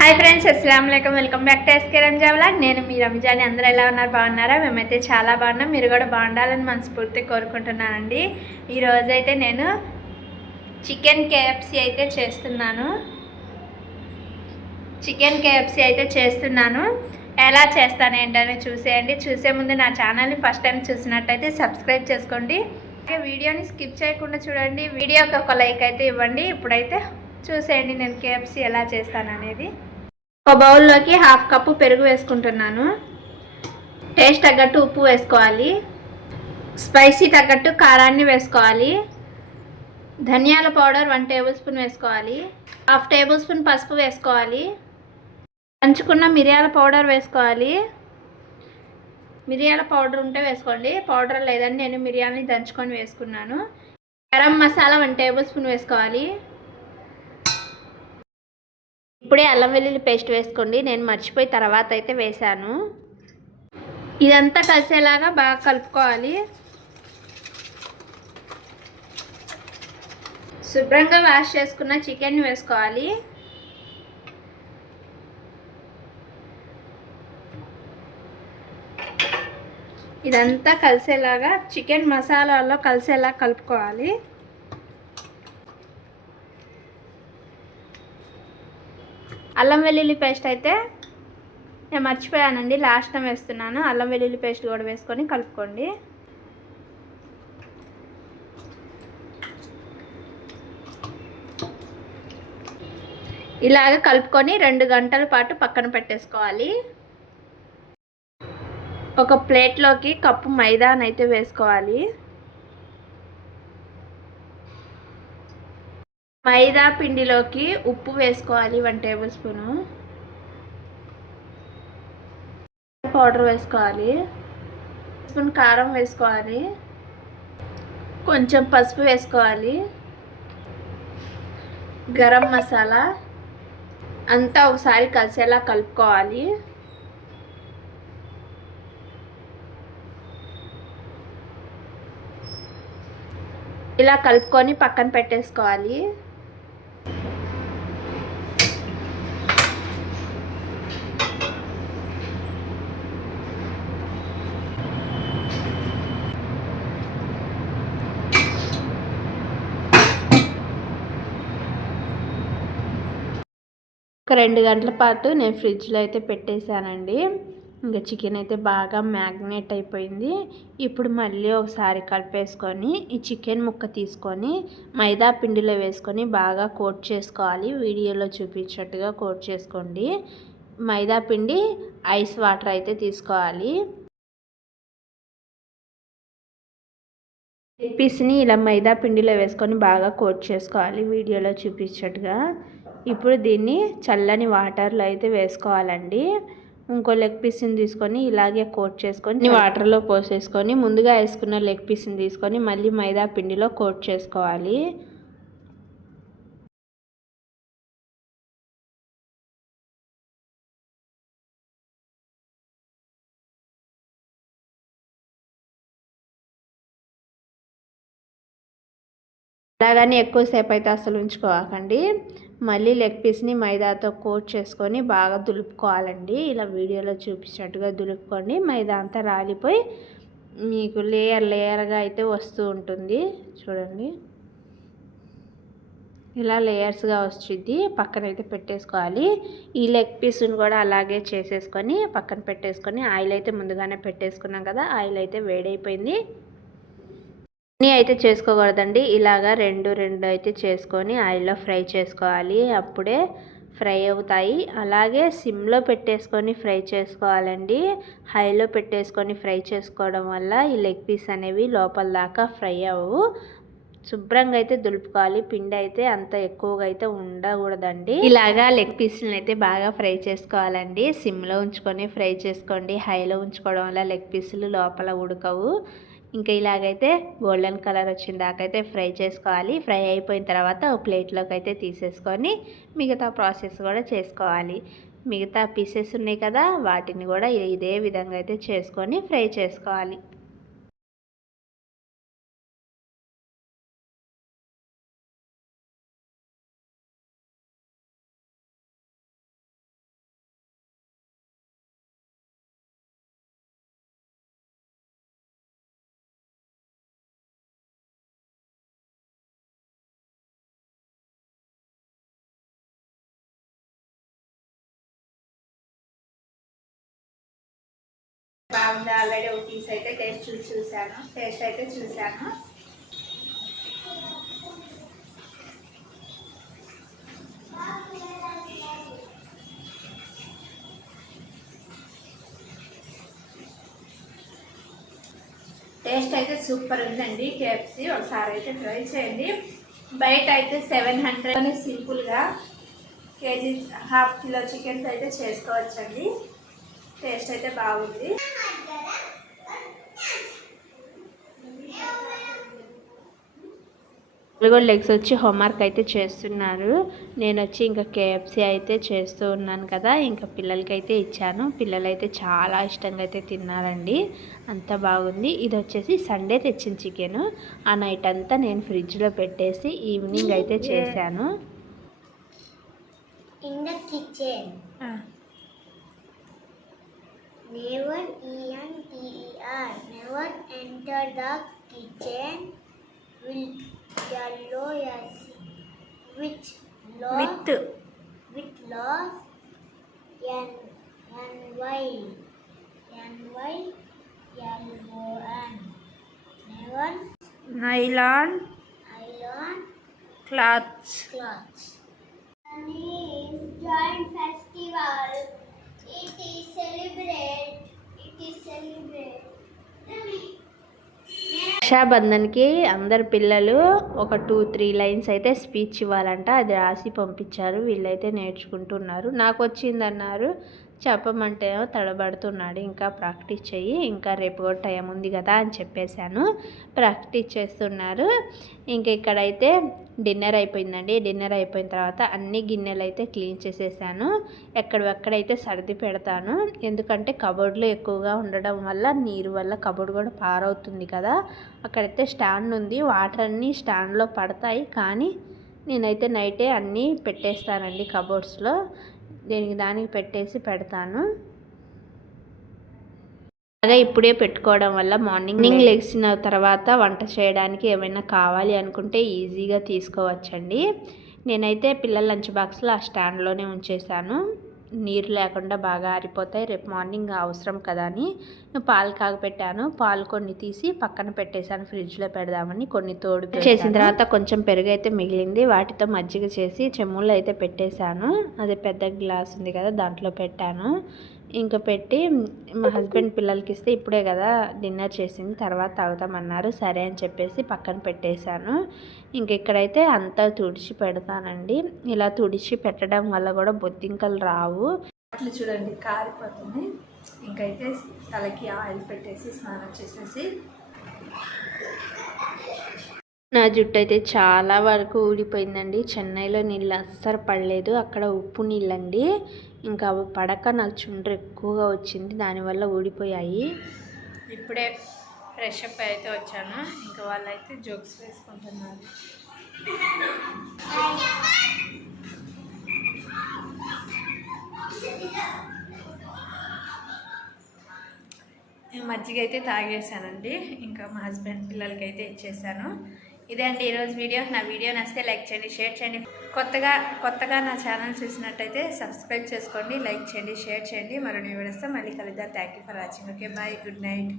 Hi friends, అస్సలాము అలైకుం. Welcome back to SK Ranja vlog. నేను మీ రంజాని. అందరూ ఎలా ఉన్నారు? బాగున్నారా? మేమైతే చాలా బాగున్నాం. మీరు కూడా బాగుండాలని మనస్ఫూర్తిగా కోరుకుంటున్నానండి. ఈరోజైతే నేను చికెన్ కేఎఫ్సీ అయితే చేస్తున్నాను. ఎలా చేస్తాను ఏంటని చూసేయండి. చూసే ముందు నా ఛానల్ని ఫస్ట్ టైం చూసినట్టయితే సబ్స్క్రైబ్ చేసుకోండి. వీడియోని స్కిప్ చేయకుండా చూడండి. వీడియోకి ఒక లైక్ అయితే ఇవ్వండి. ఇప్పుడైతే చూసేయండి నేను కేఎఫ్సీ ఎలా చేస్తాను అనేది. ఒక బౌల్లోకి 1/2 కప్పు పెరుగు వేసుకుంటున్నాను. టేస్ట్ తగ్గట్టు ఉప్పు వేసుకోవాలి. స్పైసీ తగ్గట్టు కారాన్ని వేసుకోవాలి. ధనియాల పౌడర్ 1 టేబుల్ స్పూన్ వేసుకోవాలి. 1/2 టేబుల్ స్పూన్ పసుపు వేసుకోవాలి. దంచుకున్న మిరియాల పౌడర్ వేసుకోవాలి. మిరియాల పౌడర్ ఉంటే వేసుకోండి, పౌడర్ లేదని నేను మిరియాలని దంచుకొని వేసుకున్నాను. గరం మసాలా 1 టేబుల్ స్పూన్ వేసుకోవాలి. ఇప్పుడే అల్లం వెల్లుల్లి పేస్ట్ వేసుకోండి. నేను మర్చిపోయి తర్వాత అయితే వేసాను. ఇదంతా కలిసేలాగా బాగా కలుపుకోవాలి. శుభ్రంగా వాష్ చేసుకున్న చికెన్ వేసుకోవాలి. ఇదంతా కలిసేలాగా చికెన్ మసాలాలో కలిసేలా కలుపుకోవాలి. అల్లం వెల్లుల్లి పేస్ట్ అయితే నేను మర్చిపోయానండి, లాస్ట్ టైం వేస్తున్నాను. అల్లం వెల్లుల్లి పేస్ట్ కూడా వేసుకొని కలుపుకోండి. ఇలాగ కలుపుకొని 2 గంటల పాటు పక్కన పెట్టేసుకోవాలి. ఒక ప్లేట్లోకి కప్పు మైదానైతే వేసుకోవాలి. మైదా పిండిలోకి ఉప్పు వేసుకోవాలి 1 టేబుల్ స్పూను. పౌడర్ వేసుకోవాలి. స్పూన్ కారం వేసుకోవాలి. కొంచెం పసుపు వేసుకోవాలి. గరం మసాలా అంతా ఒకసారి కలిసేలా కలుపుకోవాలి. ఇలా కలుపుకొని పక్కన పెట్టేసుకోవాలి. ఒక 2 గంటల పాటు నేను ఫ్రిడ్జ్లో అయితే పెట్టేశానండి. ఇంకా చికెన్ అయితే బాగా మ్యాగ్నేట్ అయిపోయింది. ఇప్పుడు మళ్ళీ ఒకసారి కలిపేసుకొని ఈ చికెన్ ముక్క తీసుకొని మైదా పిండిలో వేసుకొని బాగా కోట్ చేసుకోవాలి. వీడియోలో చూపించినట్టుగా కోట్ చేసుకోండి. మైదా పిండి, ఐస్ వాటర్ అయితే తీసుకోవాలి. లెగ్ పీస్ని ఇలా మైదా పిండిలో వేసుకొని బాగా కోట్ చేసుకోవాలి వీడియోలో చూపించినట్టుగా. ఇప్పుడు దీన్ని చల్లని వాటర్లో అయితే వేసుకోవాలండి. ఇంకో లెగ్ పీస్ని తీసుకొని ఇలాగే కోట్ చేసుకొని వాటర్లో పోసేసుకొని ముందుగా వేసుకున్న లెగ్ పీస్ని తీసుకొని మళ్ళీ మైదా పిండిలో కోట్ చేసుకోవాలి. అలాగని ఎక్కువసేపు అయితే అసలు ఉంచుకోకండి. మళ్ళీ లెగ్ పీస్ని మైదాతో కోట్ చేసుకొని బాగా దులుపుకోవాలండి. ఇలా వీడియోలో చూపించినట్టుగా దులుపుకోండి. మైదా అంతా రాలిపోయి మీకు లేయర్గా అయితే వస్తూ ఉంటుంది. చూడండి, ఇలా లేయర్స్గా వచ్చింది. పక్కన అయితే పెట్టేసుకోవాలి. ఈ లెగ్ పీస్ని కూడా అలాగే చేసేసుకొని పక్కన పెట్టేసుకొని ఆయిల్ అయితే ముందుగానే పెట్టేసుకున్నాం కదా, ఆయిల్ అయితే వేడైపోయింది. అన్నీ అయితే చేసుకోకూడదండి. ఇలాగా రెండు అయితే చేసుకొని ఆయిల్లో ఫ్రై చేసుకోవాలి. అప్పుడే ఫ్రై అవుతాయి. అలాగే సిమ్లో పెట్టేసుకొని ఫ్రై చేసుకోవాలండి. హైలో పెట్టేసుకొని ఫ్రై చేసుకోవడం వల్ల ఈ లెగ్ పీస్ అనేవి లోపల దాకా ఫ్రై అవ్వవు. శుభ్రంగా అయితే దులుపుకోవాలి. పిండి అయితే అంత ఎక్కువగా అయితే ఉండకూడదండి. ఇలాగా లెగ్ పీస్ని అయితే బాగా ఫ్రై చేసుకోవాలండి. సిమ్లో ఉంచుకొని ఫ్రై చేసుకోండి. హైలో ఉంచుకోవడం వల్ల లెగ్ పీసులు లోపల ఉడకవు. ఇంకా ఇలాగైతే గోల్డెన్ కలర్ వచ్చిన దాకా అయితే ఫ్రై చేసుకోవాలి. ఫ్రై అయిపోయిన తర్వాత ఒక ప్లేట్లోకి అయితే తీసేసుకొని మిగతా ప్రాసెస్ కూడా చేసుకోవాలి. మిగతా పీసెస్ ఉన్నాయి కదా, వాటిని కూడా ఇదే విధంగా అయితే చేసుకొని ఫ్రై చేసుకోవాలి. బాగుంది. ఆల్రెడీ ఒక పీస్ అయితే టేస్ట్ అయితే చూశాను. టేస్ట్ అయితే సూపర్ ఉందండి. కేఎఫ్సీ ఒకసారి అయితే ట్రై చేయండి. బయట అయితే 700 అని సింపుల్గా కేజీ ½ కిలో చికెన్ అయితే చేసుకోవచ్చండి. టేస్ట్ అయితే బాగుంది. కూడా లెగ్స్ వచ్చి హోంవర్క్ అయితే చేస్తున్నారు. నేను వచ్చి ఇంకా కేఎఫ్సీ అయితే చేస్తూ ఉన్నాను కదా, ఇంకా పిల్లలకి అయితే ఇచ్చాను. పిల్లలు అయితే చాలా ఇష్టంగా అయితే తిన్నారండి. అంత బాగుంది. ఇది వచ్చేసి సండే తెచ్చిన చికెన్. ఆ నైట్ అంతా నేను ఫ్రిడ్జ్లో పెట్టేసి ఈవినింగ్ అయితే చేశాను. In the kitchen. Never enter. Never enter the kitchen. Will yellow yes. With loss. N-Y yellow and never nylon cloths. Joint festival. It is celebrate. రక్షాబంధన్కి అందరు పిల్లలు ఒక 2-3 లైన్స్ అయితే స్పీచ్ ఇవ్వాలంట. అది రాసి పంపించారు. వీళ్ళైతే నేర్చుకుంటున్నారు. నాకు వచ్చిందన్నారు. చెప్పమంటే తడబడుతున్నాడు. ఇంకా ప్రాక్టీస్ చెయ్యి, ఇంకా రేపు కూడా టైం ఉంది కదా అని చెప్పేశాను. ప్రాక్టీస్ చేస్తున్నారు. ఇంకా ఇక్కడైతే డిన్నర్ అయిపోయిందండి. డిన్నర్ అయిపోయిన తర్వాత అన్ని గిన్నెలు అయితే క్లీన్ చేసేసాను. ఎక్కడైతే సర్ది పెడతాను. ఎందుకంటే కబోర్డ్లో ఎక్కువగా ఉండడం వల్ల నీరు వల్ల కబోర్డ్ కూడా పారవుతుంది కదా. అక్కడైతే స్టాండ్ ఉంది. వాటర్ అన్నీ స్టాండ్లో పడతాయి. కానీ నేనైతే నైటే అన్నీ పెట్టేస్తానండి కబోర్డ్స్లో. దానికి పెట్టేసి పెడతాను. అలాగే ఇప్పుడే పెట్టుకోవడం వల్ల మార్నింగ్ లెగ్సిన తర్వాత వంట చేయడానికి ఏమైనా కావాలి అనుకుంటే ఈజీగా తీసుకోవచ్చండి. నేనైతే పిల్లల లంచ్ బాక్స్లో ఆ స్టాండ్లోనే ఉంచేసాను. నీరు లేకుండా బాగా ఆరిపోతాయి. రేపు మార్నింగ్ అవసరం కదా అని పాలు కాగపెట్టాను. పాలు కొన్ని తీసి పక్కన పెట్టేశాను. ఫ్రిడ్జ్లో పెడదామని. కొన్ని తోడు చేసిన తర్వాత కొంచెం పెరుగు అయితే మిగిలింది. వాటితో మజ్జిగ చేసి చెమ్ముళ్ళు అయితే పెట్టేశాను. అదే పెద్ద గ్లాస్ ఉంది కదా, దాంట్లో పెట్టాను. ఇంకా పెట్టి మా హస్బెండ్ పిల్లలకి ఇస్తే ఇప్పుడే కదా డిన్నర్ చేసింది, తర్వాత తాగుతామన్నారు. సరే అని చెప్పేసి పక్కన పెట్టేశాను. ఇంక ఇక్కడైతే అంతా తుడిచి పెడతానండి. ఇలా తుడిచి పెట్టడం వల్ల కూడా బొద్దింకలు రావు. అట్లు చూడండి కారిపోతుంది. ఇంకైతే తలకి ఆయిల్ పెట్టేసి స్నానం చేసేసి నా జుట్టు అయితే చాలా వరకు ఊడిపోయిందండి. చెన్నైలో నీళ్ళు అస్సలు పడలేదు. అక్కడ ఉప్పు నీళ్ళండి. ఇంకా అవి పడక నాకు చుండ్రు ఎక్కువగా వచ్చింది. దానివల్ల ఊడిపోయాయి. ఇప్పుడే ఫ్రెష్ అప్ అయితే వచ్చాను. ఇంకా వాళ్ళైతే జోక్స్ వేసుకుంటున్నారు. మజ్జిగ అయితే తాగేసానండి. ఇంకా మా హస్బెండ్ పిల్లలకి అయితే ఇచ్చేసాను. ఇదే అండి ఈరోజు వీడియో. నా వీడియో నచ్చితే లైక్ చేయండి, షేర్ చేయండి. కొత్తగా నా ఛానల్ చూసినట్టయితే సబ్స్క్రైబ్ చేసుకోండి, లైక్ చేయండి, షేర్ చేయండి. మరో వీడియోస్తో మళ్ళీ కలుద్దాం. Thank you for watching. Okay bye, good night.